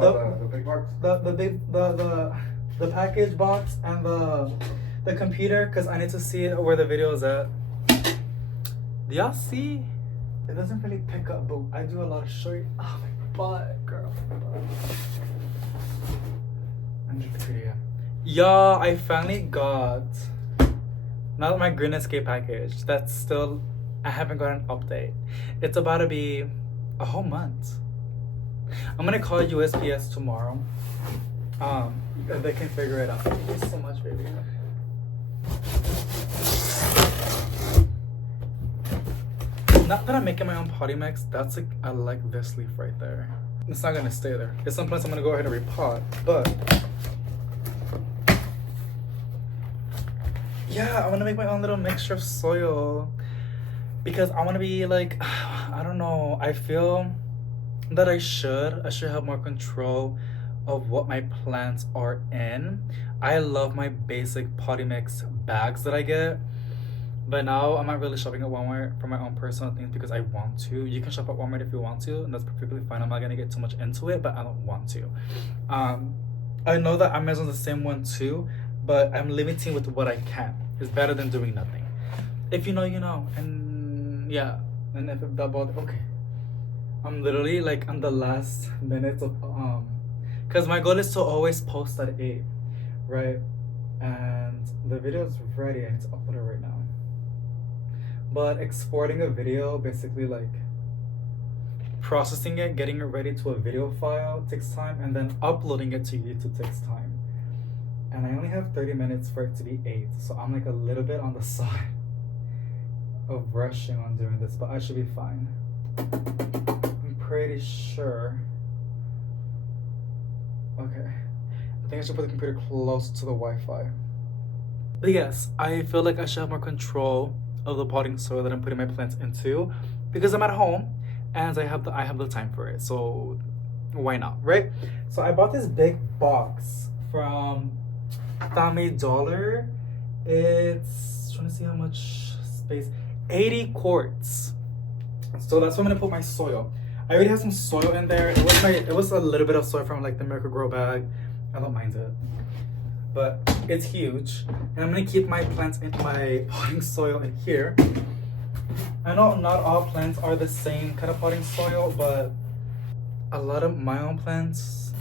The big box? The package box and the computer, because I need to see where the video is at. Do y'all see? It doesn't really pick up, but I do a lot of short. Oh my butt, girl. And the computer. Y'all, I finally got not my Green Escape package. That's still, I haven't got an update. It's about to be a whole month. I'm gonna call USPS tomorrow. If they can figure it out. Thank you so much, baby. Not that I'm making my own potty mix. That's like, I like this leaf right there. It's not gonna stay there. At some point I'm gonna go ahead and repot, but yeah, I wanna make my own little mixture of soil because I wanna be like, I don't know. I feel that I should have more control of what my plants are in. I love my basic potty mix bags that I get, but now I'm not really shopping at Walmart for my own personal things because I want to. You can shop at Walmart if you want to, and that's perfectly fine. I'm not gonna get too much into it, but I don't want to. I know that Amazon's the same one too, but I'm limiting with what I can. It's better than doing nothing. If you know, you know. And yeah, and if that bothers, okay. I'm literally like on the last minutes of because my goal is to always post at 8, right? And the video is ready. I need to upload it right now. But exporting a video, basically like processing it, getting it ready to a video file takes time, and then uploading it to YouTube takes time. And I only have 30 minutes for it to be 8, so I'm like a little bit on the side of rushing on doing this, but I should be fine. I'm pretty sure. Okay, I think I should put the computer close to the Wi-Fi. But yes, I feel like I should have more control of the potting soil that I'm putting my plants into because I'm at home and I have the time for it. So why not, right? So I bought this big box from Family Dollar. It's trying to see how much space. 80 quarts. So that's where I'm gonna put my soil. I already have some soil in there. It was a little bit of soil from like the Miracle Grow bag. I don't mind it, but it's huge. And I'm gonna keep my plants in my potting soil in here. I know not all plants are the same kind of potting soil, but a lot of my own plants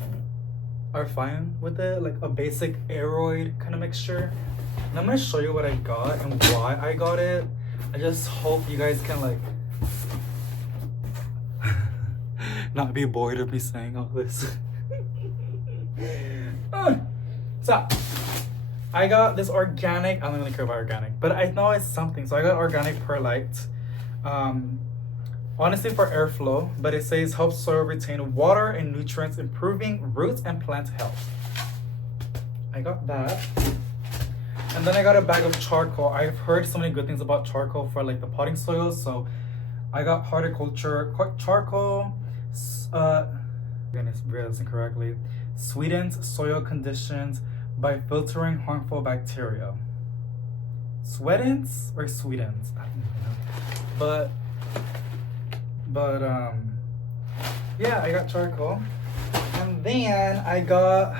are fine with it, like a basic aeroid kind of mixture. And I'm gonna show you what I got and why I got it. I just hope you guys can like not be bored of me saying all this. So I got this organic, I don't really care about organic, but I know it's something. So I got organic perlite. Honestly for airflow, but it says helps soil retain water and nutrients, improving roots and plant health. I got that. And then I got a bag of charcoal. I've heard so many good things about charcoal for like the potting soils. So I got horticulture charcoal. I'm gonna read this incorrectly. Sweetens soil conditions by filtering harmful bacteria. Sweetens or sweetens? I don't know. But yeah, I got charcoal. And then I got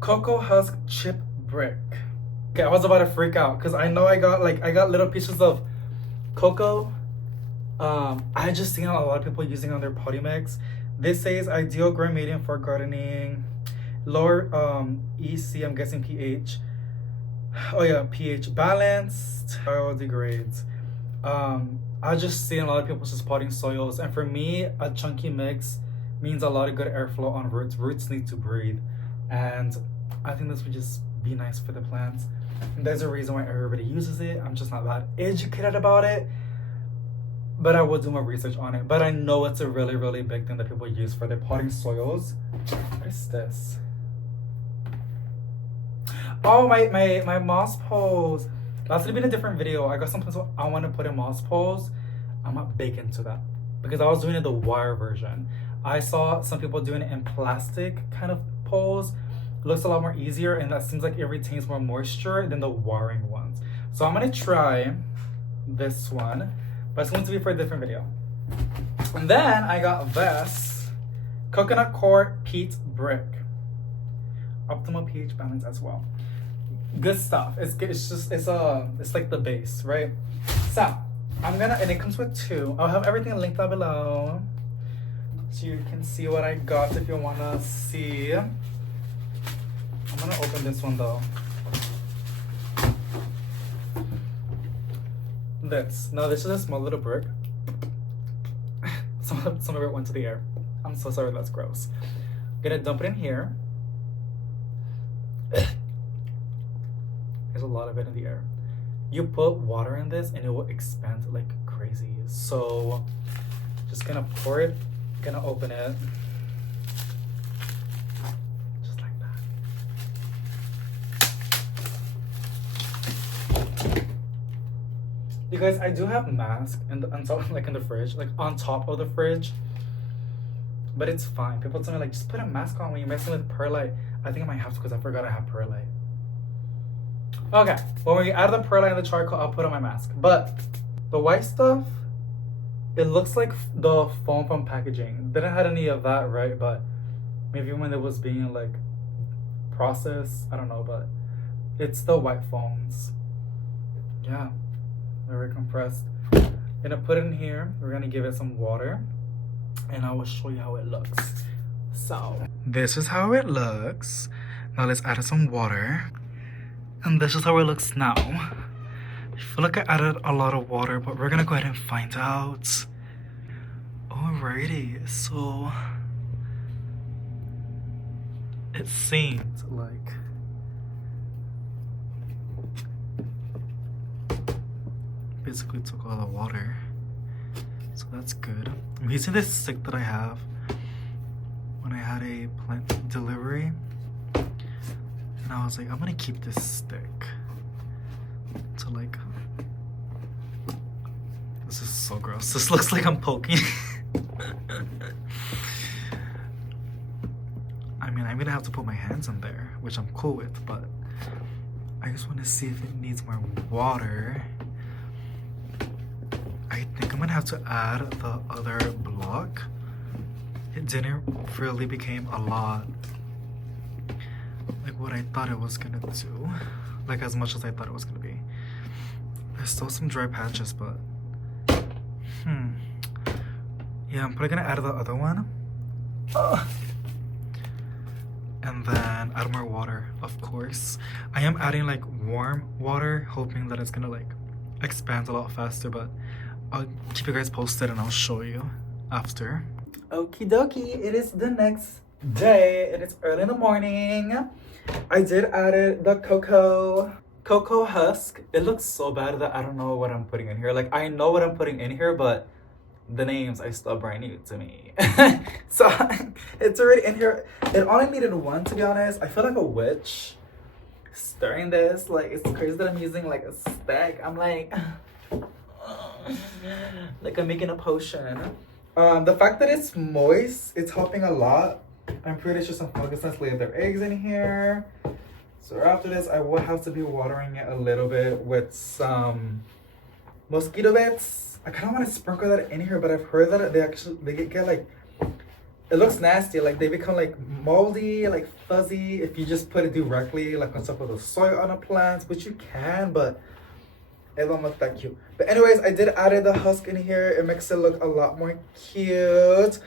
cocoa husk chip brick. Okay, I was about to freak out because I know I got little pieces of cocoa. I just seen a lot of people using on their potty mix. This says ideal grow medium for gardening, lower EC, I'm guessing pH. Oh yeah, pH balanced, biodegrades. I just seen a lot of people just potting soils, and for me, a chunky mix means a lot of good airflow on roots. Roots need to breathe, and I think this would just be nice for the plants. And there's a reason why everybody uses it. I'm just not that educated about it, but I will do more research on it. But I know it's a really, really big thing that people use for their potting soils. What is this? Oh, my moss poles. That's gonna be in a different video. I got some plants I want to put in moss poles. I'm not big into that because I was doing it the wire version. I saw some people doing it in plastic kind of poles. It looks a lot more easier, and that seems like it retains more moisture than the wiring ones. So I'm gonna try this one, but it's going to be for a different video. And then I got this. Coconut core peat brick. Optimal pH balance as well. Good stuff. It's just it's like the base, right? So I'm gonna, and it comes with 2. I'll have everything linked down below so you can see what I got if you wanna see. I'm gonna open this one though. This is a small little brick. Some of it went to the air. I'm so sorry, that's gross. I'm gonna dump it in here. There's a lot of it in the air. You put water in this and it will expand like crazy. So just gonna pour it, gonna open it. Just like that. You guys, I do have mask and like in the fridge, like on top of the fridge. But it's fine. People tell me like, just put a mask on when you're messing with perlite. I think I might have to because I forgot I have perlite. Okay, when we add the perlite and the charcoal, I'll put on my mask. But the white stuff, it looks like the foam from packaging. Didn't have any of that, right? But maybe when it was being like processed, I don't know, but it's the white foams. Yeah, very compressed. Gonna put it in here. We're gonna give it some water and I will show you how it looks. So this is how it looks. Now let's add some water. And this is how it looks now. I feel like I added a lot of water, but we're gonna go ahead and find out. Alrighty, so it seems like basically took all the water. So that's good. I'm using this stick that I have when I had a plant delivery. And I was like, I'm gonna keep this stick to like, this is so gross. This looks like I'm poking. I mean, I'm gonna have to put my hands in there, which I'm cool with, but I just want to see if it needs more water. I think I'm gonna have to add the other block. It didn't really become a lot like what I thought it was gonna do, like as much as I thought it was gonna be. There's still some dry patches, but yeah, I'm probably gonna add the other one. And then add more water, of course. I am adding like warm water, hoping that it's gonna like expand a lot faster, but I'll keep you guys posted and I'll show you after. Okie dokie, it is the next day and it's early in the morning. I did add the cocoa husk. It looks so bad that I don't know what I'm putting in here. Like, I know what I'm putting in here, but the names are still brand new to me. So it's already in here. It only needed one, to be honest. I feel like a witch stirring this. Like, it's crazy that I'm using like a stack. I'm like I'm making a potion. The fact that it's moist, it's helping a lot. I'm pretty sure some fungus has laid their eggs in here. So after this, I will have to be watering it a little bit with some mosquito bits. I kind of want to sprinkle that in here, but I've heard that they get like, it looks nasty. Like they become like moldy, like fuzzy if you just put it directly like on top of the soil on a plant, which you can, but it don't look that cute. But anyways, I did add the husk in here. It makes it look a lot more cute.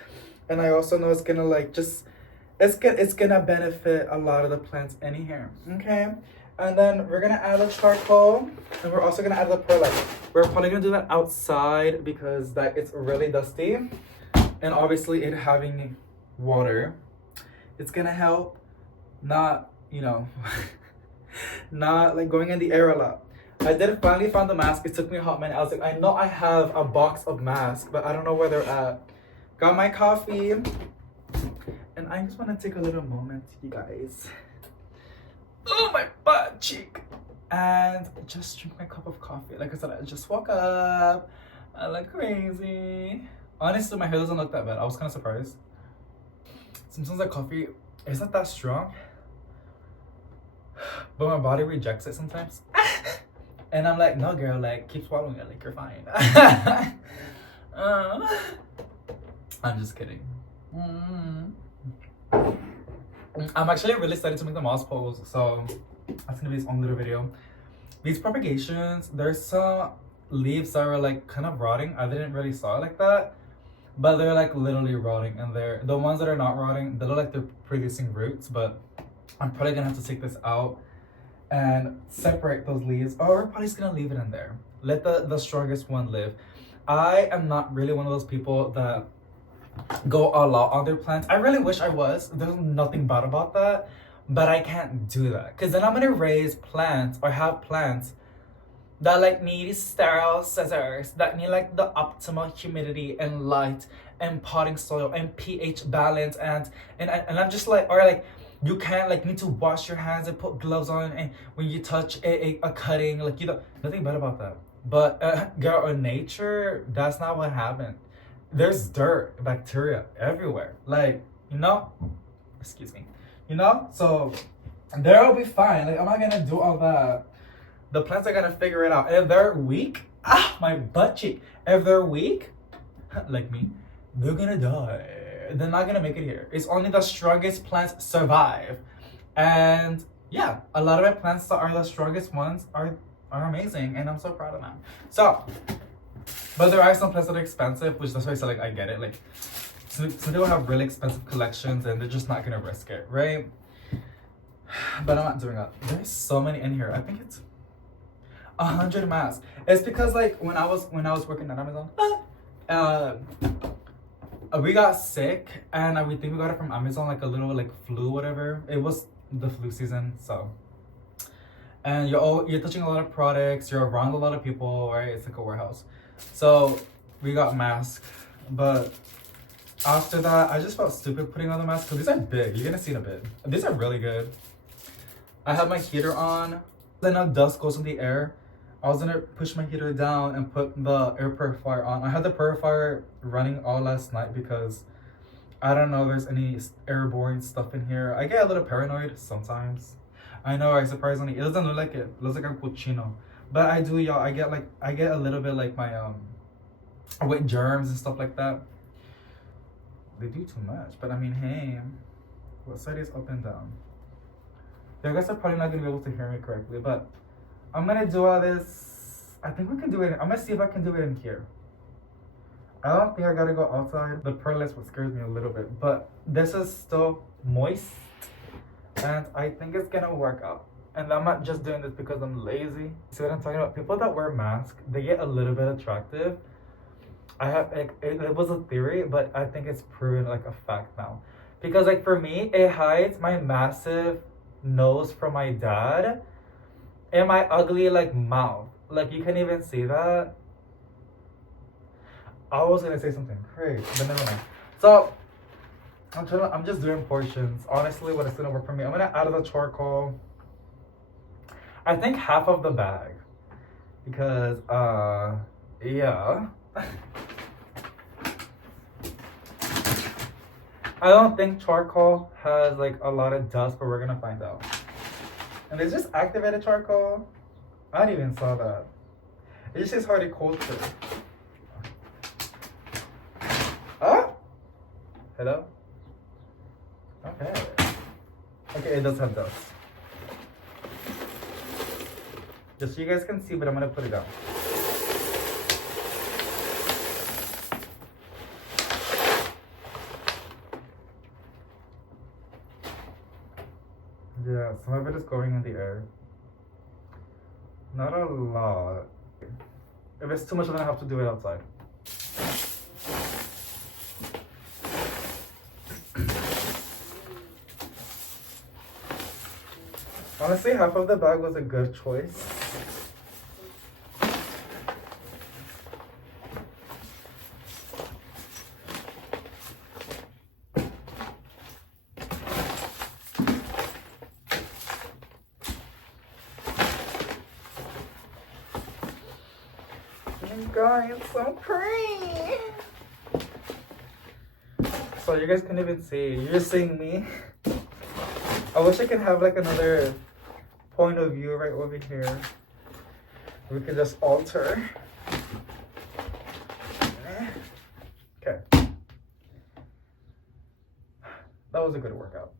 And I also know it's gonna like just, it's gonna benefit a lot of the plants in here, okay? And then we're gonna add the charcoal, and we're also gonna add the perlite. We're probably gonna do that outside because that it's really dusty. And obviously it having water, it's gonna help not, you know, not like going in the air a lot. I did finally found the mask. It took me a hot minute. I was like, I know I have a box of masks, but I don't know where they're at. Got my coffee, and I just want to take a little moment, you guys. Oh, my butt cheek. And just drink my cup of coffee. Like I said, I just woke up. I look crazy. Honestly, my hair doesn't look that bad. I was kind of surprised. Sometimes like coffee isn't that strong, but my body rejects it sometimes. And I'm like, no, girl, like, keep swallowing it. Like, you're fine. I'm just kidding. I'm actually really excited to make the moss pose, so that's gonna be its own little video. These propagations, there's some leaves that are like kind of rotting. I didn't really saw it like that, but they're like literally rotting, and they're the ones that are not rotting, they look like they're producing roots. But I'm probably gonna have to take this out and separate those leaves, or we're probably just gonna leave it in there. Let the strongest one live. I am not really one of those people that go all out on their plants. I really wish I was. There's nothing bad about that, but I can't do that because then I'm gonna raise plants or have plants that like need sterile scissors, that need like the optimal humidity and light and potting soil and pH balance, and I'm just like, or like you can't, like, need to wash your hands and put gloves on, and when you touch a cutting, like, you know, nothing bad about that. But girl, in nature, that's not what happened. There's dirt, bacteria everywhere, like, you know, excuse me, you know, so they'll be fine. Like, I'm not gonna do all that. The plants are gonna figure it out. If they're weak, my butt cheek, if they're weak, like me, they're gonna die. They're not gonna make it here. It's only the strongest plants survive. And yeah, a lot of my plants that are the strongest ones are amazing, and I'm so proud of them. So, but there are some plants that are expensive, which that's why I said, like, I get it. Like, some people have really expensive collections and they're just not gonna risk it, right? But I'm not doing that. There's so many in here. I think it's 100 masks. It's because, like, when I was working at Amazon, we got sick, and we think we got it from Amazon, like a little like flu, whatever. It was the flu season, so. And you're touching a lot of products. You're around a lot of people, right? It's like a warehouse. So we got masks, but after that, I just felt stupid putting on the mask because these are big. You're gonna see in a bit. These are really good. I have my heater on. Then now dust goes in the air. I was gonna push my heater down and put the air purifier on. I had the purifier running all last night because I don't know if there's any airborne stuff in here. I get a little paranoid sometimes. I know, right? Surprisingly, it doesn't look like it. It looks like a cochino. But I do, y'all. I get a little bit like my with germs and stuff like that. They do too much. But I mean, hey, what side is up and down? You guys are probably not gonna be able to hear me correctly, but I'm gonna do all this. I think we can do it. I'm gonna see if I can do it in here. I don't think I gotta go outside. The perlite what scares me a little bit, but this is still moist, and I think it's gonna work out. And I'm not just doing this because I'm lazy. See what I'm talking about? People that wear masks, they get a little bit attractive. I have, like, it was a theory, but I think it's proven like a fact now. Because, like, for me, it hides my massive nose from my dad and my ugly, like, mouth. Like, you can't even see that. I was gonna say something crazy, but never mind. So I'm just doing portions. Honestly, what is gonna work for me, I'm gonna add the charcoal. I think half of the bag, because yeah. I don't think charcoal has like a lot of dust, but we're gonna find out. And it's just activated charcoal. I didn't even saw that. It just says horticulture. Oh, hello. Okay. Okay, it does have dust. Just so you guys can see, but I'm gonna put it down. Yeah, some of it is going in the air. Not a lot. If it's too much, then I have to do it outside. Honestly, half of the bag was a good choice. God, it's so pretty. So you guys can't even see. You're just seeing me. I wish I could have like another point of view right over here. We could just alter. Okay. That was a good workout.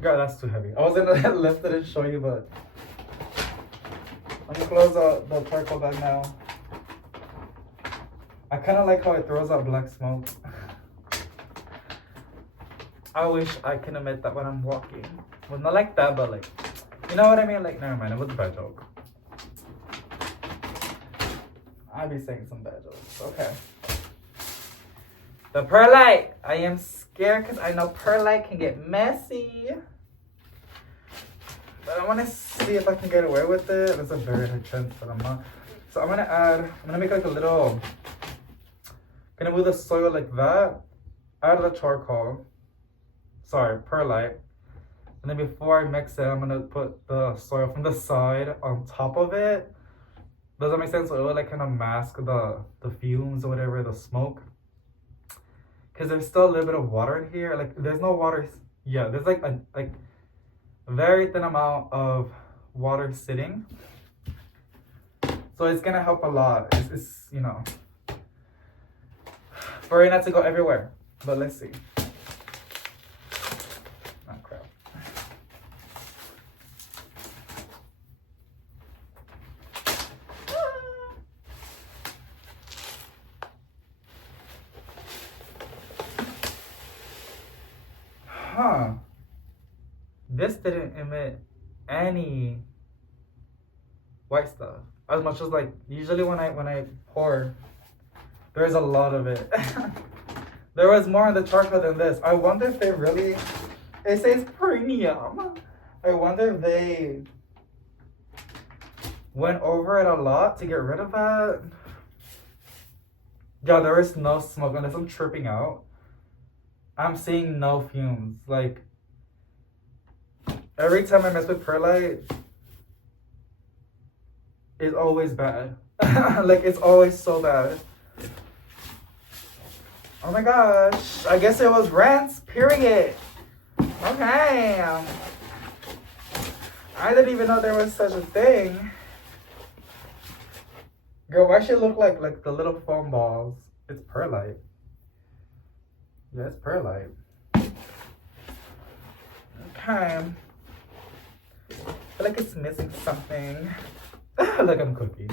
God, that's too heavy. I was gonna lift it and show you, but let me close the charcoal bag now. I kind of like how it throws out black smoke. I wish I can admit that when I'm walking. Well, not like that, but like, you know what I mean? Like, never mind, it was a bad joke. I'll be saying some bad jokes. Okay. The perlite. I am scared because I know perlite can get messy. But I want to see if I can get away with it. That's a very high chance, but I'm not. So I'm gonna make like a little, gonna move the soil like that, add the charcoal, sorry, perlite. And then before I mix it, I'm gonna put the soil from the side on top of it. Does that make sense? So it will like kind of mask the fumes or whatever, the smoke. Cause there's still a little bit of water in here. Like there's no water. Yeah, there's like a very thin amount of water sitting. So it's gonna help a lot. It's you know, for it not to go everywhere. But let's see. Oh crap. Huh. This didn't emit any white stuff. As much as like usually when I pour, there's a lot of it. There was more in the charcoal than this. I wonder if they really, it says premium. I wonder if they went over it a lot to get rid of that. Yeah, there is no smoke unless I'm tripping out. I'm seeing no fumes. Like every time I mess with perlite, it's always bad. Like it's always so bad. Oh my gosh. I guess it was rants, period. Okay. I didn't even know there was such a thing. Girl, why should it look like the little foam balls? It's perlite. Yeah, it's perlite. Okay. I feel like it's missing something. Like I'm cooking.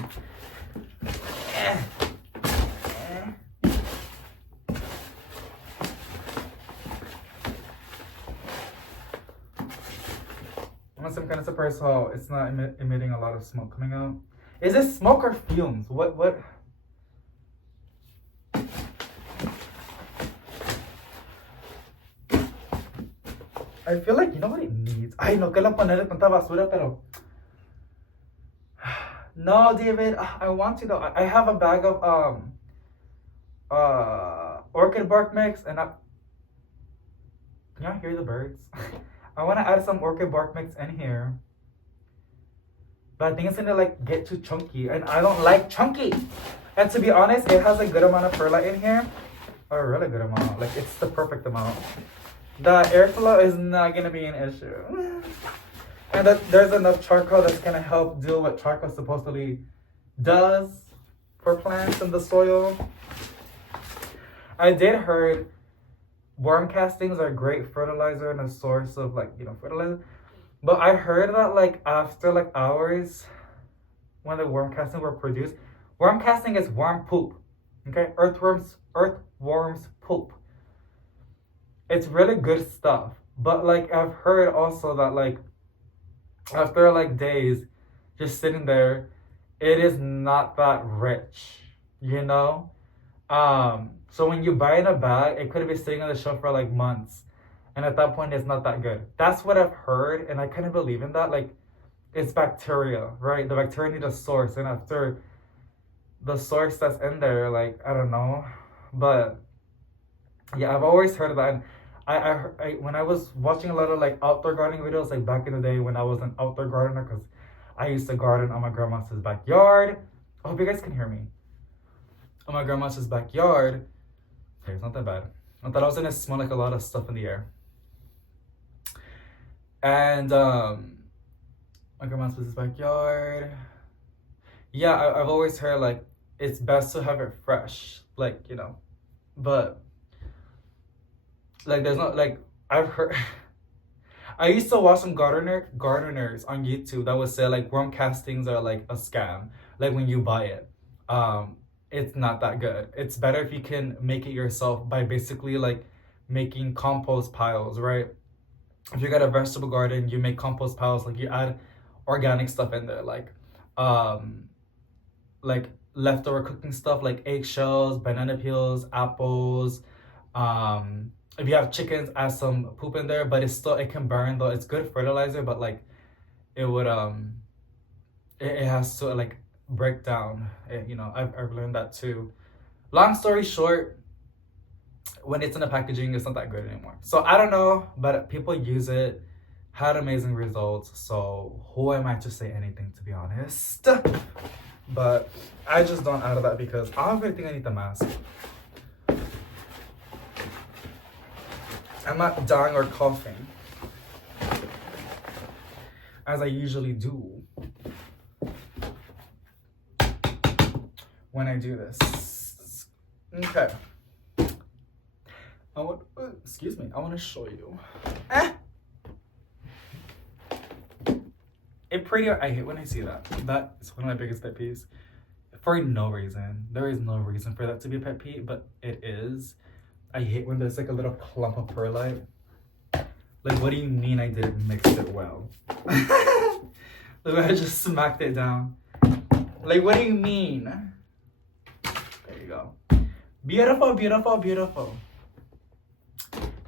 I'm kind of surprised how it's not emitting a lot of smoke coming out. Is it smoke or fumes? What? I feel like, you know what it needs? Ay, no quiero ponerle tanta basura, pero... No, David, I want to though. I have a bag of orchid bark mix and can y'all hear the birds? I want to add some orchid bark mix in here. But I think it's gonna like get too chunky and I don't like chunky. And to be honest, it has a good amount of perlite in here. A really good amount. Like it's the perfect amount. The airflow is not gonna be an issue. And there's enough charcoal that's gonna help do what charcoal supposedly does for plants in the soil. I did heard worm castings are great fertilizer and a source of like, you know, fertilizer. But I heard that like after like hours when the worm castings were produced, worm casting is worm poop. Okay? Earthworms poop. It's really good stuff. But like I've heard also that like after like days just sitting there, it is not that rich, you know? So when you buy in a bag, it could be sitting on the shelf for like months. And at that point, it's not that good. That's what I've heard. And I kind of believe in that. Like, it's bacteria, right? The bacteria need a source. And after the source that's in there, like, I don't know. But yeah, I've always heard of that. And I when I was watching a lot of like outdoor gardening videos, like back in the day when I was an outdoor gardener, because I used to garden on my grandma's backyard. I hope you guys can hear me. On my grandma's backyard. Okay, it's not that bad. I thought I was gonna smell like a lot of stuff in the air. And my grandma's backyard. Yeah, I've always heard like it's best to have it fresh, like, you know. But Like there's not like I've heard. I used to watch some gardeners on YouTube that would say like worm castings are like a scam. Like when you buy it, it's not that good. It's better if you can make it yourself by basically like making compost piles, right? If you got a vegetable garden, you make compost piles. Like you add organic stuff in there, like leftover cooking stuff, like eggshells, banana peels, apples. If you have chickens, add some poop in there, but it can burn though. It's good fertilizer, but like it would it has to like break down. I've learned that too. Long story short, when it's in the packaging, it's not that good anymore. So I don't know, but people use it, had amazing results. So who am I to say anything, to be honest? But I just don't out of that because I don't really think I need the mask. I'm not dying or coughing as I usually do when I do this. Okay. Excuse me, I want to show you. I hate when I see that. That is one of my biggest pet peeves. For no reason. There is no reason for that to be a pet peeve, but it is. I hate when there's like a little clump of perlite. Like, what do you mean I didn't mix it well? Look, I just smacked it down. Like, what do you mean? There you go. Beautiful, beautiful, beautiful.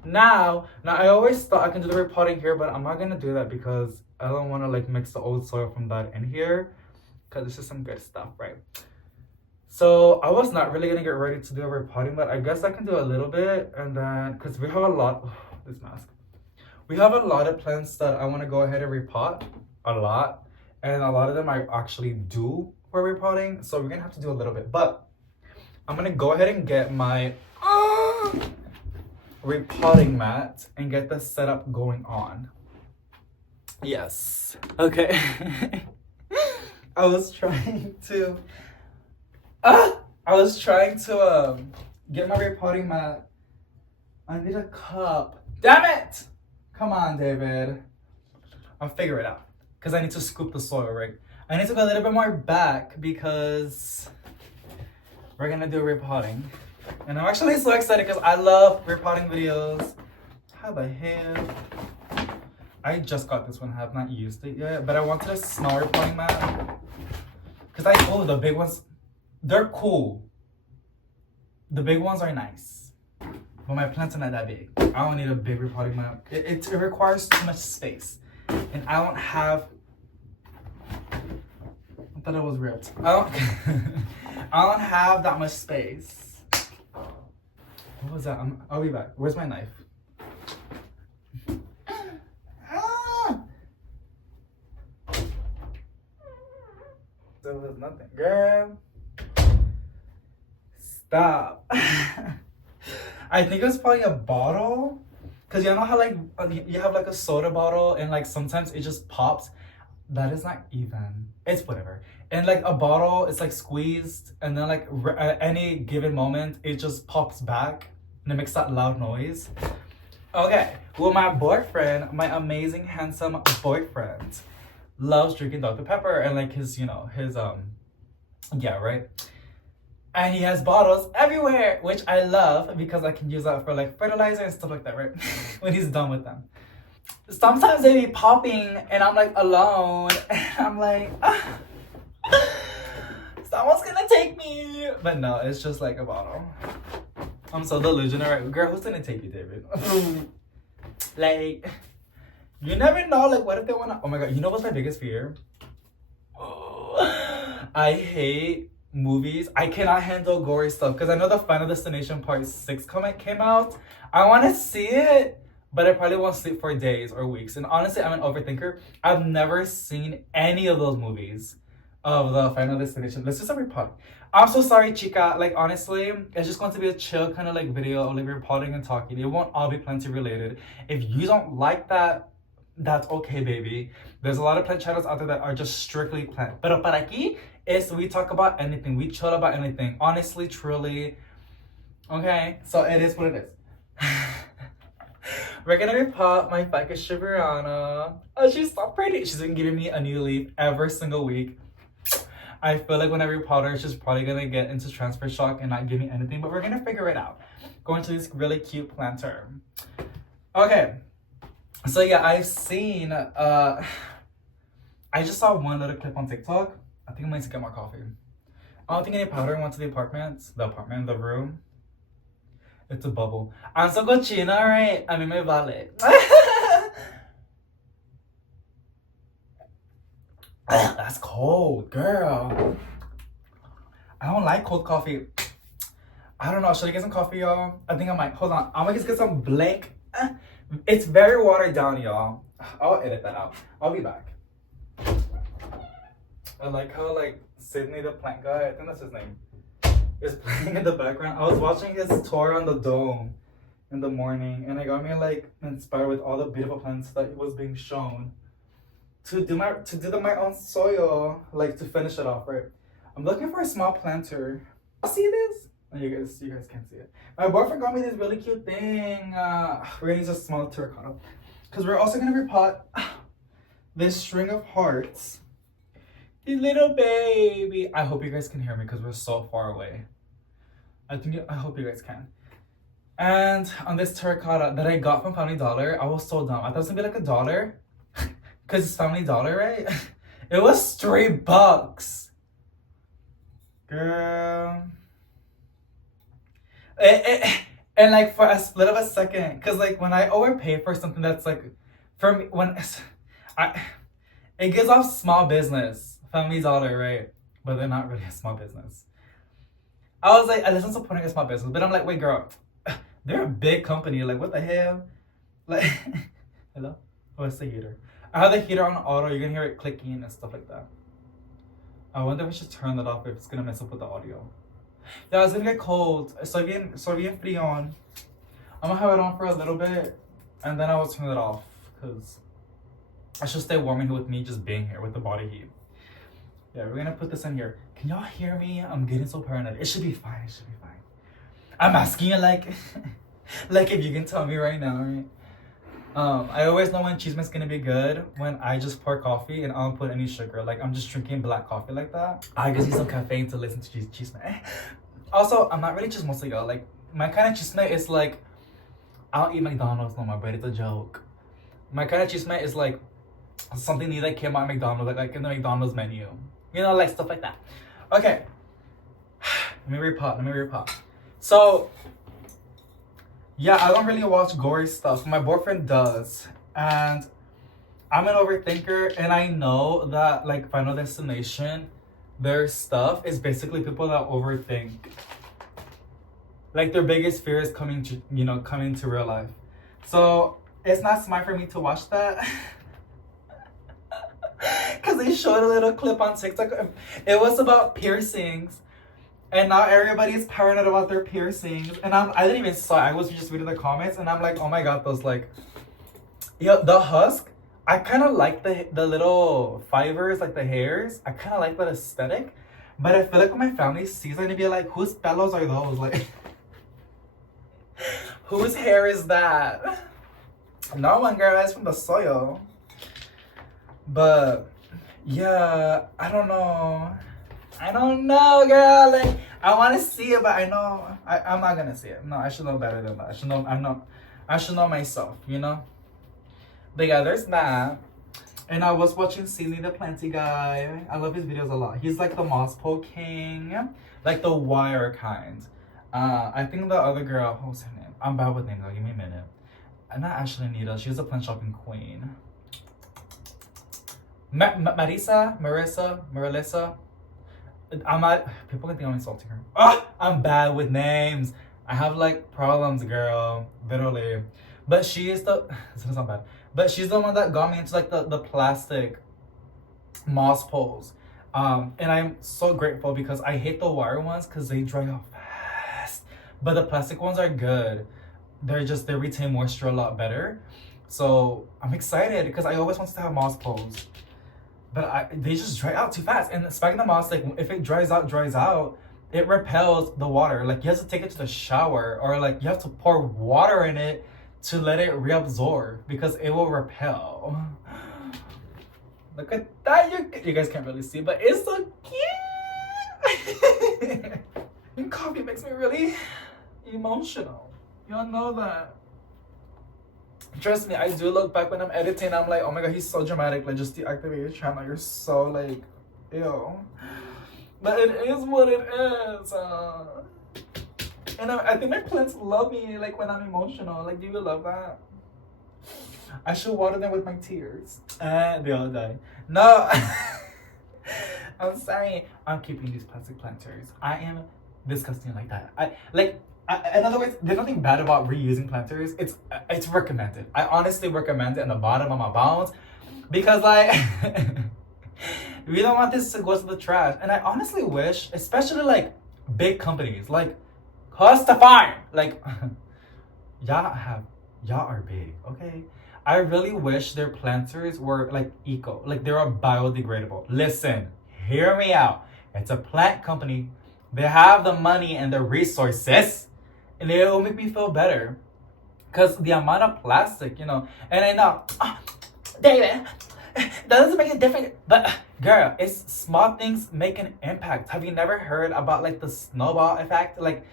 Now I always thought I can do the repotting here, but I'm not gonna do that because I don't want to like mix the old soil from that in here, because this is some good stuff, right? So I was not really gonna get ready to do a repotting, but I guess I can do a little bit, and then because we have a lot. This mask. We have a lot of plants that I want to go ahead and repot, a lot, and a lot of them I actually do for repotting. So we're gonna have to do a little bit, but I'm gonna go ahead and get my repotting mat and get the setup going on. Yes. Okay. I was trying to get my repotting mat. I need a cup. Damn it! Come on, David. I'll figure it out. Because I need to scoop the soil, right? I need to go a little bit more back because we're gonna do repotting. And I'm actually so excited because I love repotting videos. How the hell? I just got this one, I have not used it yet, but I wanted a small repotting mat. Because the big ones, they're cool. The big ones are nice. But my plants are not that big. I don't need a big repotting mat. It requires too much space. And I don't have... I thought it was ripped. I don't have that much space. What was that? I'll be back. Where's my knife? There was nothing, girl. Stop. I think it was probably a bottle. Cause you know how like you have like a soda bottle and like sometimes it just pops. That is not even. It's whatever. And like a bottle, it's like squeezed, and then like at any given moment, it just pops back, and it makes that loud noise. Okay. Well, my boyfriend, my amazing, handsome boyfriend, loves drinking Dr. Pepper and like his, yeah, right? And he has bottles everywhere, which I love because I can use that for like fertilizer and stuff like that, right? When he's done with them. Sometimes they be popping and I'm like alone and I'm like, someone's gonna take me. But no, it's just like a bottle. I'm so delusional, right? Girl, who's gonna take you, David? Like, you never know, like, what if they wanna... Oh my god, you know what's my biggest fear? I hate movies. I cannot handle gory stuff because I know the Final Destination Part 6 came out. I want to see it, but I probably won't sleep for days or weeks. And honestly, I'm an overthinker. I've never seen any of those movies of the Final Destination. Let's just repot. I'm so sorry, chica. Like, honestly, it's just going to be a chill kind of like video of like repotting and talking. It won't all be planty related. If you don't like that, that's okay, baby. There's a lot of plant channels out there that are just strictly plant. Pero para aquí is we talk about anything. We chill about anything. Honestly, truly. Okay, so it is what it is. We're gonna repot my Ficus Shiverana. Oh, she's so pretty. She's been giving me a new leaf every single week. I feel like when I repot her, she's probably gonna get into transfer shock and not give me anything, but we're gonna figure it out. Going to this really cute planter. Okay. So yeah, I've seen, I just saw one little clip on TikTok. I think I'm going to get more coffee. I don't think any powder. I went to the room. It's a bubble. I'm so cochina, right? I mean, my vale. That's cold, girl. I don't like cold coffee. I don't know. Should I get some coffee, y'all? I think I might. Hold on. I'm gonna just get some blank. It's very watered down, y'all. I'll edit that out. I'll be back. I like how, like, Sydney the plant guy, I think that's his name, is playing in the background. I was watching his tour on the dome in the morning, and it got me, like, inspired with all the beautiful plants that was being shown to do my own soil, like, to finish it off, right? I'm looking for a small planter. See this? Oh, you guys can't see it. My boyfriend got me this really cute thing. We're gonna use a small terracotta because we're also gonna repot this string of hearts. These little baby. I hope you guys can hear me because we're so far away. I hope you guys can. And on this terracotta that I got from Family Dollar, I was so dumb. I thought it was gonna be like $1 because it's Family Dollar, right? It was $3. Girl. And like for a split of a second, because like when I overpay for something that's like, for me, it gives off small business, Family Dollar, right? But they're not really a small business. I was like, this is supporting a small business, but I'm like, wait, girl, they're a big company. Like, what the hell? Like, hello? Oh, it's the heater. I have the heater on auto. You're gonna hear it clicking and stuff like that. I wonder if I should turn that off if it's gonna mess up with the audio. Yeah, it's gonna get cold. So bien frío. I'm gonna have it on for a little bit, and then I will turn it off because I should stay warm in here with me just being here with the body heat. Yeah, we're gonna put this in here. Can y'all hear me? I'm getting so paranoid. It should be fine. It should be fine. I'm asking you like, like if you can tell me right now, right? I always know when Cheeseman's gonna be good when I just pour coffee and I don't put any sugar. Like I'm just drinking black coffee like that. I just need some caffeine to listen to Cheeseman. Also, I'm not really chismosa, y'all. Like my kind of chisme is like, I don't eat McDonald's no more, but it's a joke. My kind of chisme is like something new that came out at McDonald's, like in the McDonald's menu. You know, like stuff like that. Okay. Let me repot. So, yeah, I don't really watch gory stuff. My boyfriend does. And I'm an overthinker, and I know that like Final Destination, their stuff is basically people that overthink. Like their biggest fear is coming to real life. So it's not smart for me to watch that. Cause they showed a little clip on TikTok. It was about piercings. And now everybody is paranoid about their piercings. And I didn't even saw it. I was just reading the comments and I'm like, oh my god, those like, the husk. I kind of like the little fibers, like the hairs. I kind of like that aesthetic. But I feel like when my family sees it, they're gonna be like, whose fellows are those? Like, whose hair is that? No one, girl, that's from the soil. But yeah, I don't know, girl. Like, I want to see it, but I know I'm not gonna see it. No, I should know better than that. I should know myself, you know. But yeah, there's that. And I was watching Sidney the Planty guy. I love his videos a lot. He's like the moss pole king, like the wire kind. I think the other girl, what's her name? I'm bad with names. Give me a minute. Not Ashley Anita. She's a plant shopping queen. Marissa. People can think I'm insulting her. I'm bad with names. I have like problems, girl, literally. But she is this doesn't sound bad. But she's the one that got me into like the plastic moss poles. And I'm so grateful because I hate the wire ones because they dry out fast. But the plastic ones are good. They retain moisture a lot better. So I'm excited because I always wanted to have moss poles. But they just dry out too fast. And speaking of moss, like if it dries out, it repels the water. Like you have to take it to the shower or like you have to pour water in it to let it reabsorb because it will repel. Look at that. You guys can't really see, but it's so cute. And coffee makes me really emotional. Y'all know that. Trust me, I do look back when I'm editing. I'm like, oh my god, he's so dramatic. Like, just deactivate your channel. You're so like, ew. But it is what it is. And I think my plants love me like when I'm emotional. Like, do you love that? I should water them with my tears. They all die. No. I'm sorry. I'm keeping these plastic planters. I am disgusting like that. In other words, there's nothing bad about reusing planters. It's recommended. I honestly recommend it in the bottom of my bones because like we don't want this to go to the trash. And I honestly wish, especially like big companies like Houseplants, like y'all are big, okay? I really wish their planters were like eco, like they were biodegradable. Listen, hear me out. It's a plant company. They have the money and the resources, and it will make me feel better. Because the amount of plastic, and I know, David, that doesn't make a difference. But girl, it's small things make an impact. Have you never heard about like the snowball effect? Like,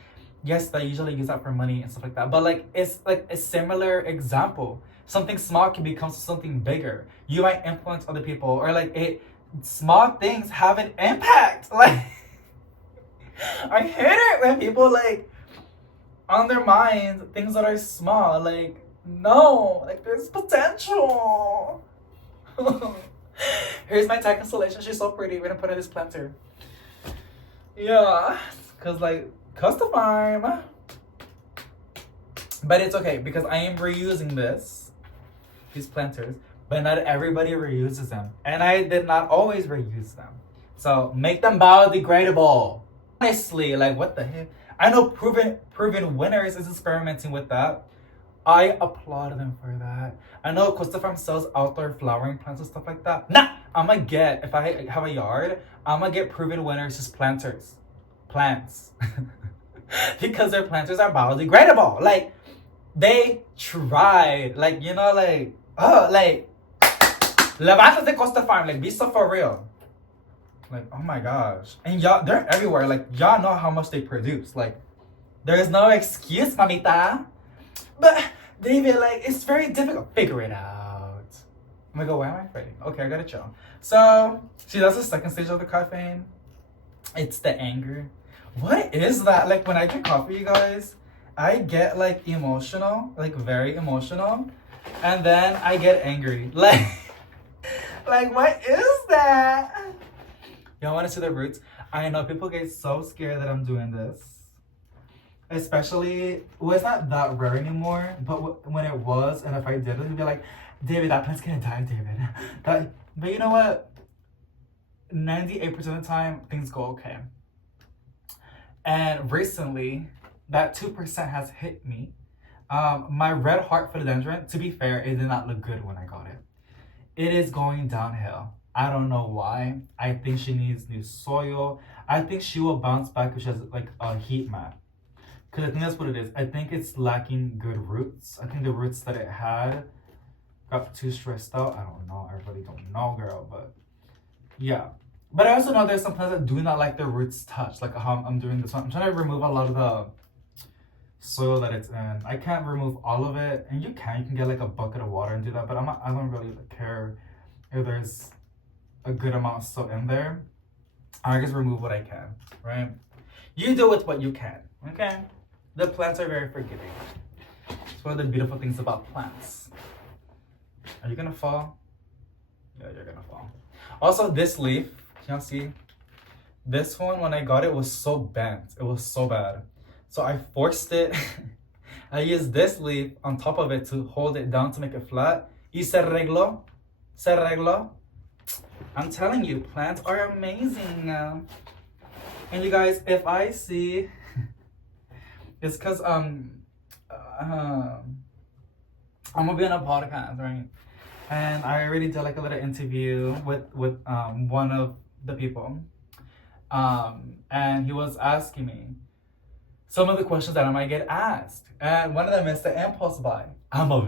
yes, they usually use that for money and stuff like that. But like, it's like a similar example. Something small can become something bigger. You might influence other people, or like small things have an impact. Like, I hate it when people like on their minds things that are small. Like, no, like there's potential. Here's my tech installation. She's so pretty. We're gonna put in this planter. Yeah, cause like custom farm. But it's okay because I am reusing these planters, but not everybody reuses them. And I did not always reuse them. So make them biodegradable. Honestly, like what the heck? I know proven winners is experimenting with that. I applaud them for that. I know Costa Farm sells outdoor flowering plants and stuff like that. Nah, if I have a yard, I'm gonna get proven winners as plants. Because their planters are biodegradable. Like, they tried. Like, like, Levántate Costa Farm. Like, be so for real. Like, oh my gosh. And y'all, they're everywhere. Like, y'all know how much they produce. Like, there's no excuse, mamita. But, David, like, it's very difficult. Figure it out. I'm gonna go, why am I fighting? Okay, I gotta chill. So, see, that's the second stage of the caffeine. It's the anger. What is that? Like, when I drink coffee, you guys, I get, like, emotional. Like, very emotional. And then I get angry. Like, what is that? Y'all want to see the roots? I know people get so scared that I'm doing this. Especially, well, it's not that rare anymore, but when it was, and if I did it, you'd be like, David, that plant's gonna die, David. But you know what? 98% of the time, things go okay. And recently, that 2% has hit me. My red heart philodendron, to be fair, it did not look good when I got it. It is going downhill. I don't know why. I think she needs new soil. I think she will bounce back if she has like a heat mat. Because I think that's what it is. I think it's lacking good roots. I think the roots that it had got too stressed out. I don't know. I really don't know, girl. But yeah. But I also know there's some plants that do not like their roots touched. Like how I'm doing this one. I'm trying to remove a lot of the soil that it's in. I can't remove all of it. And you can get like a bucket of water and do that. But I don't really care if there's a good amount of soil in there. I just remove what I can, right? You do with what you can, okay? The plants are very forgiving. It's one of the beautiful things about plants. Are you gonna fall? Yeah, you're gonna fall. Also, this leaf, can y'all see? This one, when I got it, was so bent. It was so bad. So I forced it. I used this leaf on top of it to hold it down to make it flat. Y se arregló. Se arregló. I'm telling you, plants are amazing. And you guys, if I see, it's because I'm gonna be on a podcast, right? And I already did like a little interview with one of the people, and he was asking me some of the questions that I might get asked, and one of them is the impulse buy. I'm a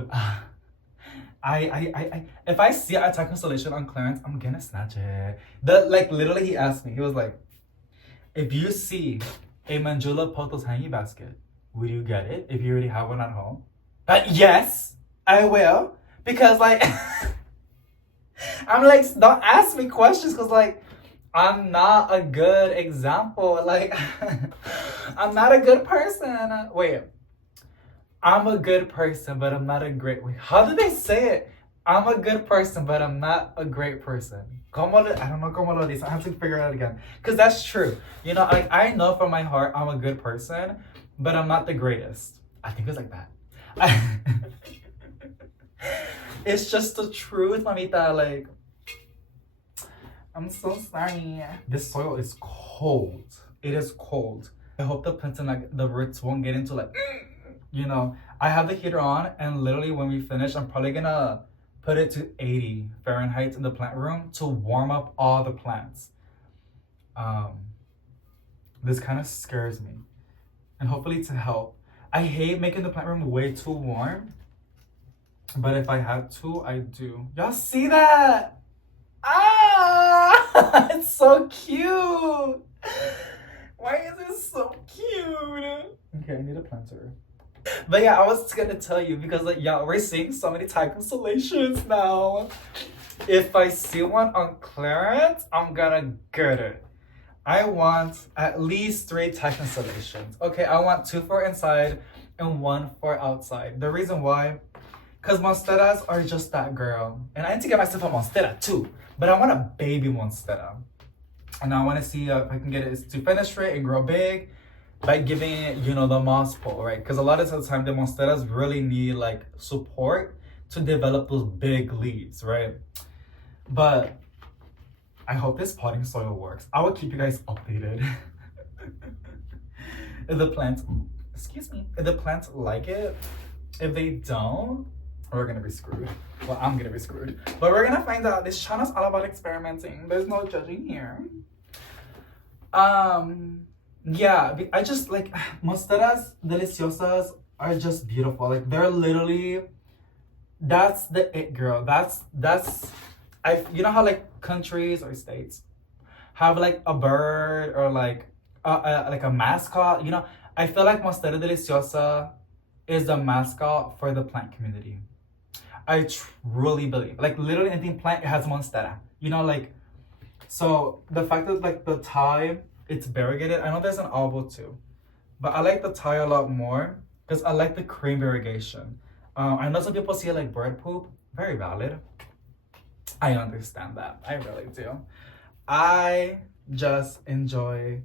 if I see a Thai constellation on clearance, I'm gonna snatch it. Like literally he asked me, he was like, if you see a Manjula Potos hanging basket, would you get it if you already have one at home? Yes, I will. Because like I'm like, don't ask me questions because like I'm not a good example. Like I'm not a good person. Wait. I'm a good person, but I'm not a great. Wait, how do they say it? I'm a good person, but I'm not a great person. I don't know cómo lo dice. I have to figure it out again. Because that's true. You know, like I know from my heart I'm a good person, but I'm not the greatest. I think it's like that. It's just the truth, mamita. Like, I'm so sorry. This soil is cold. It is cold. I hope the plants and like the roots won't get into like, you know. I have the heater on, and literally when we finish, I'm probably gonna put it to 80 Fahrenheit in the plant room to warm up all the plants. This kind of scares me, and hopefully to help. I hate making the plant room way too warm, but if I had to, I do. Y'all see that? Ah, it's so cute. Why is it so cute? Okay, I need a planter. But yeah, I was gonna tell you because like y'all, we're seeing so many Thai constellations now. If I see one on clearance, I'm gonna get it. I want at least 3 Thai constellations. Okay, I want 2 for inside and 1 for outside. The reason why, because Monsteras are just that girl. And I need to get myself a Monstera too. But I want a baby Monstera. And I want to see if I can get it to fenestrate and grow big by giving it, you know, the moss pole, right? Because a lot of the time, the Monsteras really need like support to develop those big leaves, right? But I hope this potting soil works. I will keep you guys updated. If the plants, excuse me, if the plants like it, if they don't, we're gonna be screwed. Well, I'm gonna be screwed. But we're gonna find out. This channel's all about experimenting. There's no judging here. Yeah, I just like Monsteras deliciosas are just beautiful. Like they're literally, that's the it, girl. That's you know how like countries or states have like a bird or like a mascot. You know, I feel like Monstera deliciosa is the mascot for the plant community. I truly believe, like literally anything plant it has Monstera. You know, like so the fact that like the Thai it's variegated. I know there's an albo too, but I like the Thai a lot more because I like the cream variegation. I know some people see it like bird poop. Very valid. I understand that. I really do. I just enjoy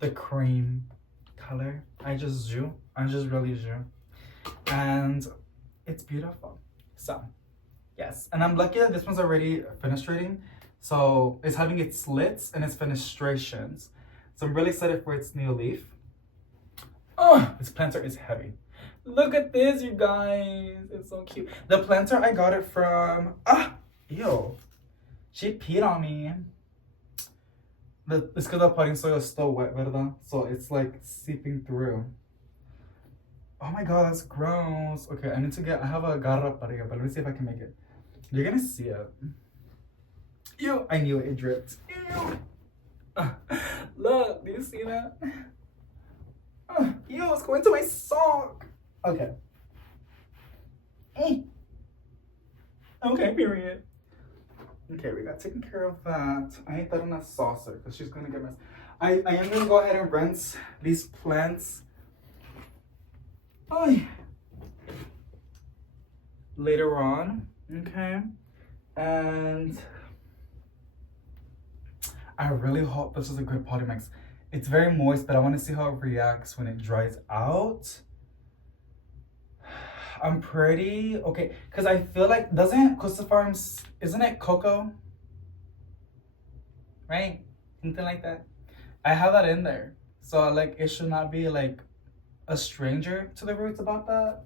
the cream color. I just do. I just really do. And it's beautiful. So, yes. And I'm lucky that this one's already fenestrating. So, it's having its slits and its fenestrations. So, I'm really excited for its new leaf. Oh, this planter is heavy. Look at this, you guys. It's so cute. The planter, I got it from... Ew. She peed on me. It's because the potting soil is still wet, ¿verdad? So, it's like seeping through. Oh my god, that's gross. Okay, I have a garra pareja, but let me see if I can make it. You're gonna see it. Ew, I knew it dripped. Ew. Look, do you see that? Ew, it's going to my sock. Okay. Okay, period. Okay, we got taken care of that. I hate that in a saucer because she's gonna get messed. I am gonna go ahead and rinse these plants. Later on, okay? And I really hope this is a good potting mix. It's very moist, but I want to see how it reacts when it dries out. I'm pretty okay because I feel like doesn't Costa Farms, isn't it cocoa? Right? Something like that. I have that in there. So like it should not be like a stranger to the roots about that.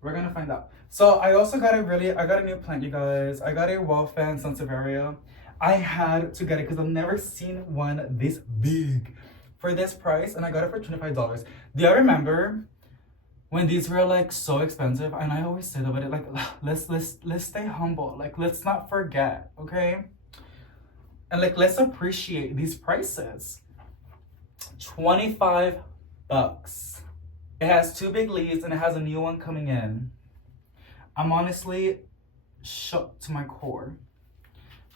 We're gonna find out. So I also got I got a new plant, you guys. I got a Wellfan Sansevieria. I had to get it because I've never seen one this big for this price, and I got it for $25. Do you remember when these were like so expensive, and I always say that, but like let's stay humble. Like let's not forget, okay? And like let's appreciate these prices. 25 bucks. It has 2 big leaves and it has a new one coming in. I'm honestly shook to my core.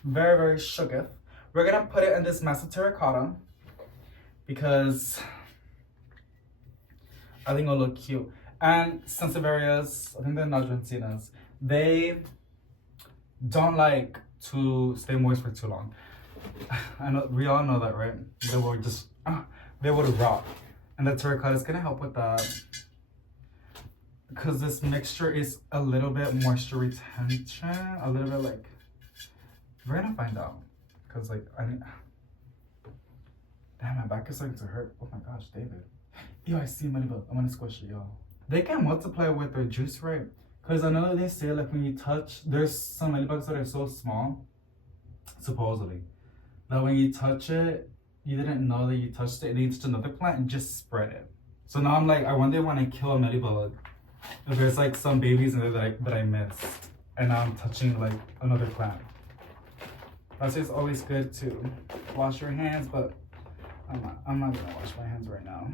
Very, very shooketh. We're gonna put it in this massive terracotta because I think it'll look cute. And Sansevierias, I think they're not Gentinas, they don't like to stay moist for too long. I know we all know that, right? They will just they would rot, and the terracotta is gonna help with that because this mixture is a little bit moisture retention, a little bit like we're gonna find out because like damn, my back is starting to hurt. Oh my gosh, David. Yo, I see money, but I'm gonna squish it, y'all. They can multiply with their juice, right? Because I know they say like when you touch, there's some ladybugs that are so small, supposedly, that when you touch it, you didn't know that you touched it, and then you touched another plant and just spread it. So now I'm like, I wonder when I kill a medibug, if there's like some babies in there that I missed, and now I'm touching like another plant. That's just always good to wash your hands, but I'm not gonna wash my hands right now.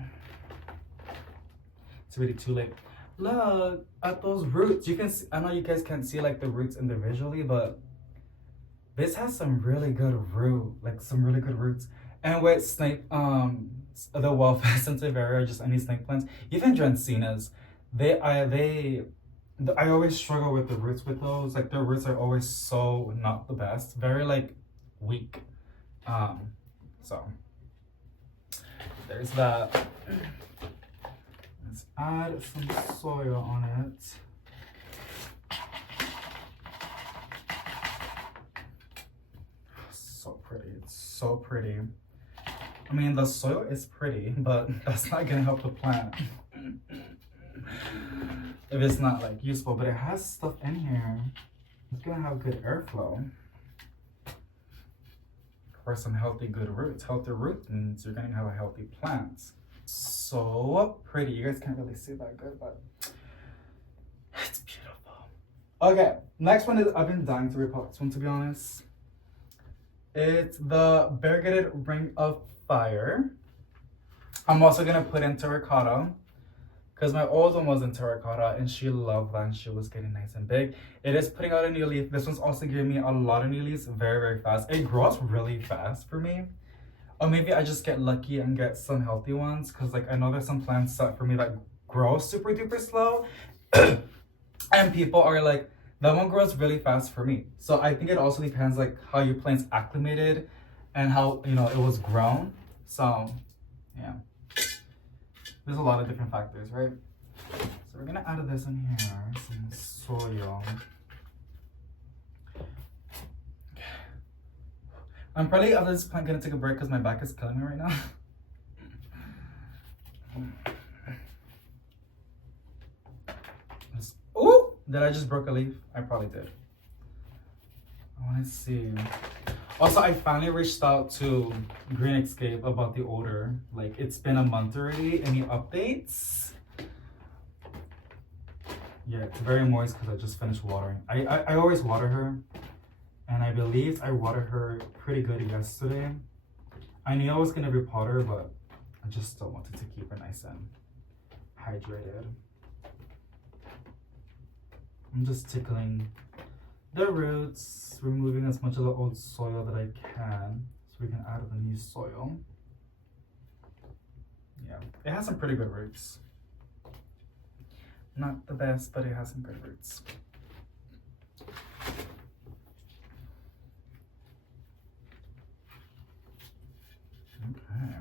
It's already too late. Look at those roots. You can see, I know you guys can't see like the roots individually, but this has some really good root, like some really good roots. And with snake, the well-fed Sansevierias, just any snake plants, even Dracaenas, I always struggle with the roots with those. Like their roots are always so not the best, very like weak. So there's that. Let's add some soil on it. So pretty. It's so pretty. I mean, the soil is pretty, but that's not gonna help the plant if it's not like useful. But it has stuff in here. It's gonna have good airflow for some healthy, good roots. Healthy root means you're gonna have a healthy plant. So pretty. You guys can't really see that good, but it's beautiful. Okay, next one is, I've been dying to repot this one, to be honest. It's the variegated ring of fire. I'm also gonna put in terracotta because my old one was in terracotta and she loved that and she was getting nice and big. It is putting out a new leaf. This one's also giving me a lot of new leaves very, very fast. It grows really fast for me. Or maybe I just get lucky and get some healthy ones because like I know there's some plants that for me that grow super duper slow and people are like, that one grows really fast for me. So I think it also depends like how your plant's acclimated and how, you know, it was grown. So yeah, there's a lot of different factors, right? So we're gonna add this in here, some soil. I'm probably after this plant gonna take a break because my back is killing me right now. Ooh! Did I just broke a leaf? I probably did. I wanna see. Also, I finally reached out to Green Escape about the odor. Like, it's been a month already. Any updates? Yeah, it's very moist because I just finished watering. I always water her. And I believe I watered her pretty good yesterday. I knew I was gonna repot her, but I just still wanted to keep her nice and hydrated. I'm just tickling the roots, removing as much of the old soil that I can so we can add the new soil. Yeah, it has some pretty good roots. Not the best, but it has some good roots. Okay.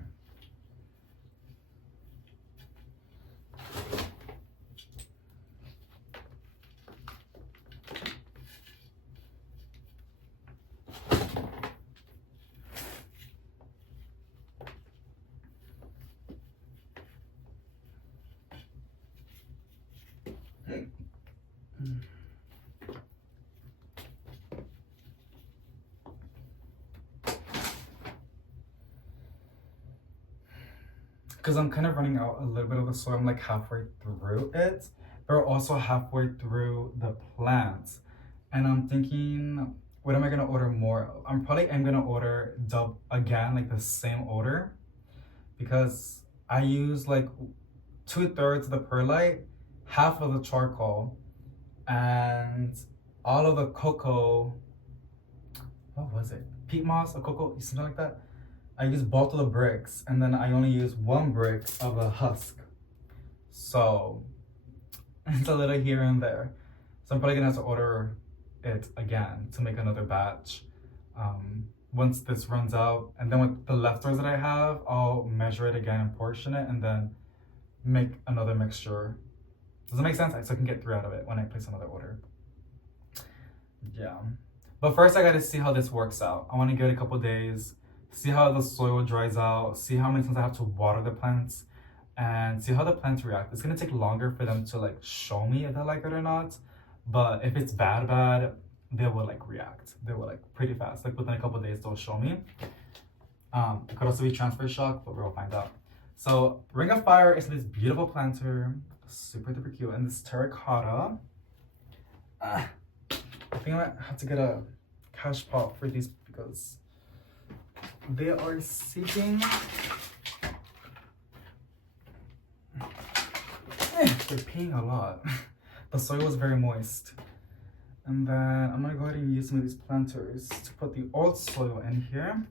because I'm kind of running out a little bit of the soil. I'm like halfway through it, but also halfway through the plants. And I'm thinking, what am I gonna order more of? I'm probably am gonna order again, like the same order, because I use like 2/3 of the perlite, half of the charcoal, and all of the cocoa. What was it? Peat moss or cocoa, something like that. I use both of the bricks, and then I only use one brick of the husk. So it's a little here and there. So I'm probably gonna have to order it again to make another batch once this runs out. And then with the leftovers that I have, I'll measure it again and portion it, and then make another mixture. Does that make sense? So I can get 3 out of it when I place another order. Yeah. But first I gotta see how this works out. I wanna give it a couple days, see how the soil dries out, see how many times I have to water the plants, and see how the plants react. It's gonna take longer for them to like show me if they like it or not. But if it's bad, they will like react. They will like pretty fast. Like within a couple days, they'll show me. It could also be transfer shock, but we'll find out. So Ring of Fire is this beautiful planter, super duper cute, and this terracotta. I think I might have to get a cash pot for these because they are seeking. They're peeing a lot. The soil is very moist. And then I'm gonna go ahead and use some of these planters to put the old soil in here.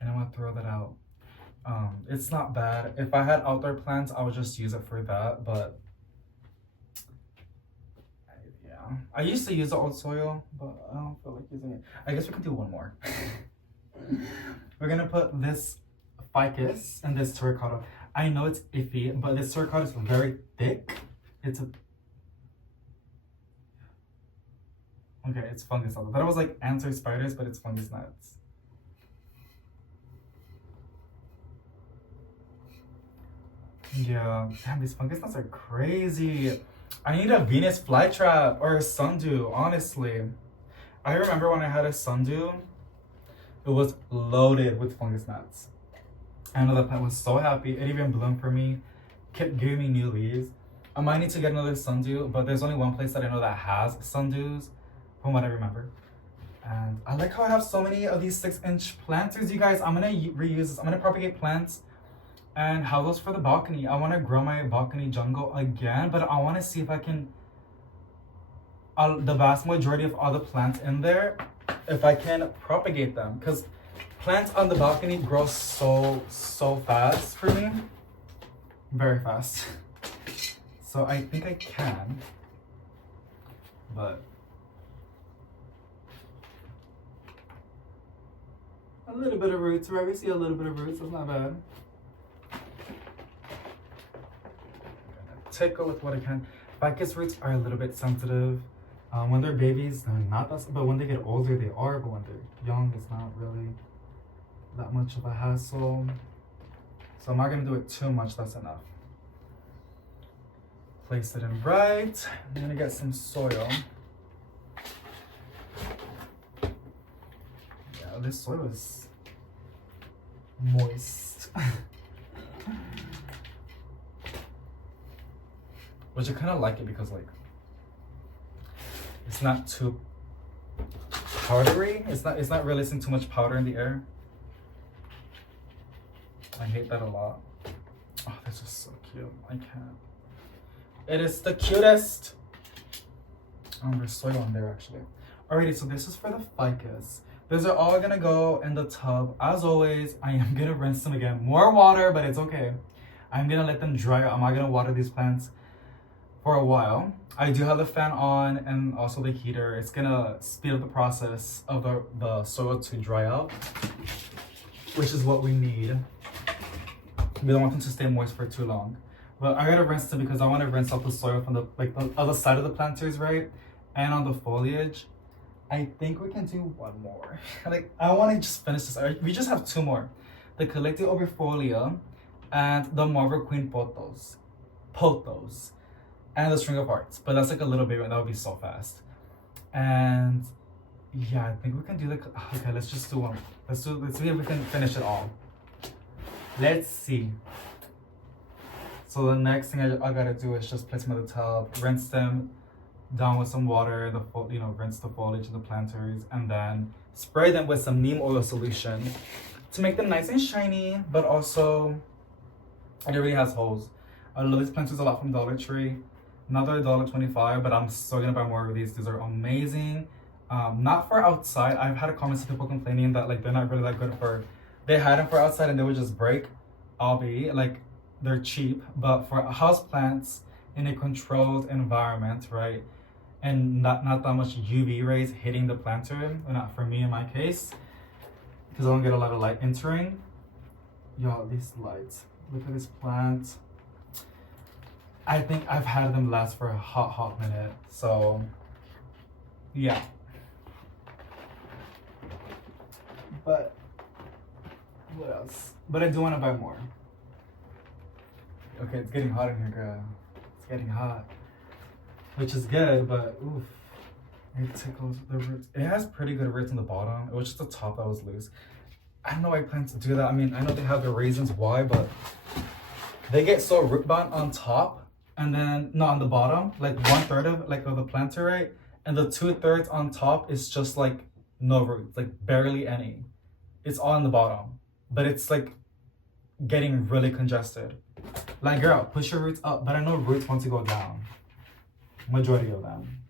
And I'm gonna throw that out. It's not bad. If I had outdoor plants, I would just use it for that, but yeah. I used to use the old soil, but I don't feel like using it. I guess we can do one more. We're gonna put this ficus and this terracotta. I know it's iffy, but this terracotta is very thick. It's fungus. I thought it was like ants or spiders, but it's fungus nuts. Yeah, damn, these fungus nuts are crazy. I need a Venus flytrap or a sundew, honestly. I remember when I had a sundew, it was loaded with fungus nuts. I know the plant was so happy. It even bloomed for me, kept giving me new leaves. I might need to get another sundew, but there's only one place that I know that has sundews, from what I remember. And I like how I have so many of these 6-inch planters, you guys. I'm gonna reuse this. I'm gonna propagate plants and have those for the balcony. I wanna grow my balcony jungle again, but I wanna see if I can, the vast majority of all the plants in there, if I can propagate them, because plants on the balcony grow so fast for me, very fast. So I think I can, but a little bit of roots, right? We see a little bit of roots, that's not bad. Tickle with what I can. Ficus roots are a little bit sensitive. When they're babies, they're not that, but when they get older, they are. But when they're young, it's not really that much of a hassle. So I'm not gonna do it too much, that's enough. Place it in right. I'm gonna get some soil. Yeah, this soil is moist. Which I kind of like it because like it's not too powdery. It's not releasing too much powder in the air. I hate that a lot. Oh, this is so cute. I can't. It is the cutest. There's soil in there actually. Alrighty, so this is for the ficus. Those are all gonna go in the tub. As always, I am gonna rinse them again. More water, but it's okay. I'm gonna let them dry out. I'm not gonna water these plants for a while. I do have the fan on and also the heater. It's gonna speed up the process of the soil to dry out, which is what we need. We don't want them to stay moist for too long. But I gotta rinse them because I want to rinse out the soil from the other side of the planters, right? And on the foliage. I think we can do one more. Like, I want to just finish this. We just have 2 more. The Collective Oberfolia and the Marvel Queen Potos. And the String of Hearts. But that's like a little bit, that would be so fast. And yeah, I think we can do like, okay, let's just do one. Let's see if we can finish it all. Let's see. So the next thing I gotta do is just place them in the tub, rinse them down with some water, rinse the foliage of the planters, and then spray them with some neem oil solution to make them nice and shiny, but also it really has holes. I love these planters a lot from Dollar Tree. Another $1.25, but I'm still gonna buy more of these. These are amazing. Not for outside. I've had comments of people complaining that like they're not really that good for. They had them for outside and they would just break. Albeit like they're cheap, but for house plants in a controlled environment, right? And not that much UV rays hitting the planter. Or not for me in my case, because I don't get a lot of light entering. Y'all, these lights. Look at this plant. I think I've had them last for a hot minute. So, yeah. But, what else? But I do want to buy more. Okay, it's getting hot in here, girl. It's getting hot. Which is good, but oof. It tickles the roots. It has pretty good roots on the bottom. It was just the top that was loose. I don't know why plants do that. I mean, I know they have their reasons why, but they get so root bound on top and then not on the bottom, like 1/3 of the planter, right? And the 2/3 on top is just like no roots, like barely any. It's all on the bottom, but it's like getting really congested. Like, girl, push your roots up, but I know roots want to go down. Majority of them,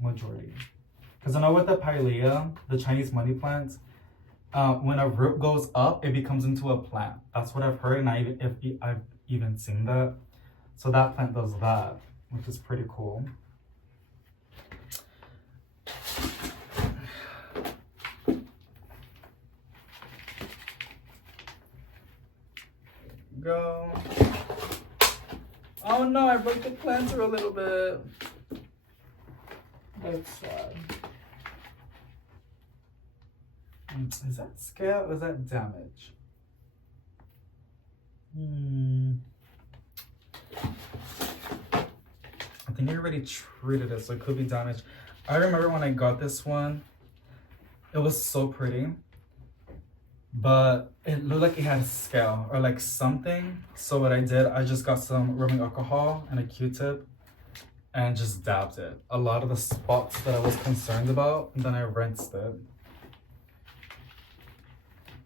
because I know with the pilea, the Chinese money plants, when a root goes up, it becomes into a plant. That's what I've heard, and I've even seen that. So that plant does that, which is pretty cool. Go. Oh no, I broke the planter a little bit. That's sad. Is that scale or is that damage? I think I already treated it, so it could be damaged. I remember when I got this one, it was so pretty, but it looked like it had scale or like something. So what I did, I just got some rubbing alcohol and a Q-tip and just dabbed it. A lot of the spots that I was concerned about, and then I rinsed it.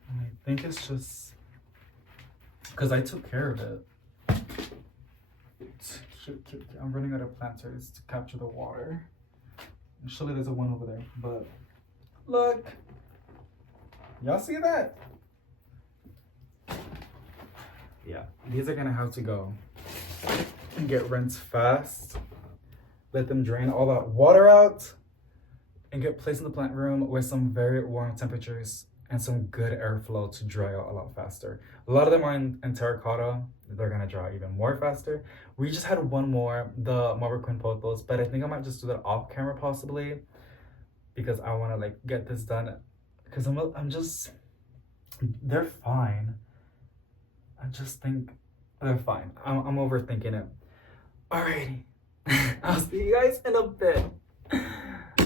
And I think it's just because I took care of it. Cute. I'm running out of planters to capture the water. Actually, there's a one over there, but look. Y'all see that? Yeah, these are gonna have to go and get rinsed fast. Let them drain all that water out and get placed in the plant room with some very warm temperatures and some good airflow to dry out a lot faster. A lot of them are in terracotta. They're gonna dry even more faster. We just had one more, the Marble Queen Pothos, but I think I might just do that off camera possibly because I wanna like get this done because I'm just, they're fine. I just think they're fine. I'm overthinking it. Alrighty. I'll see you guys in a bit.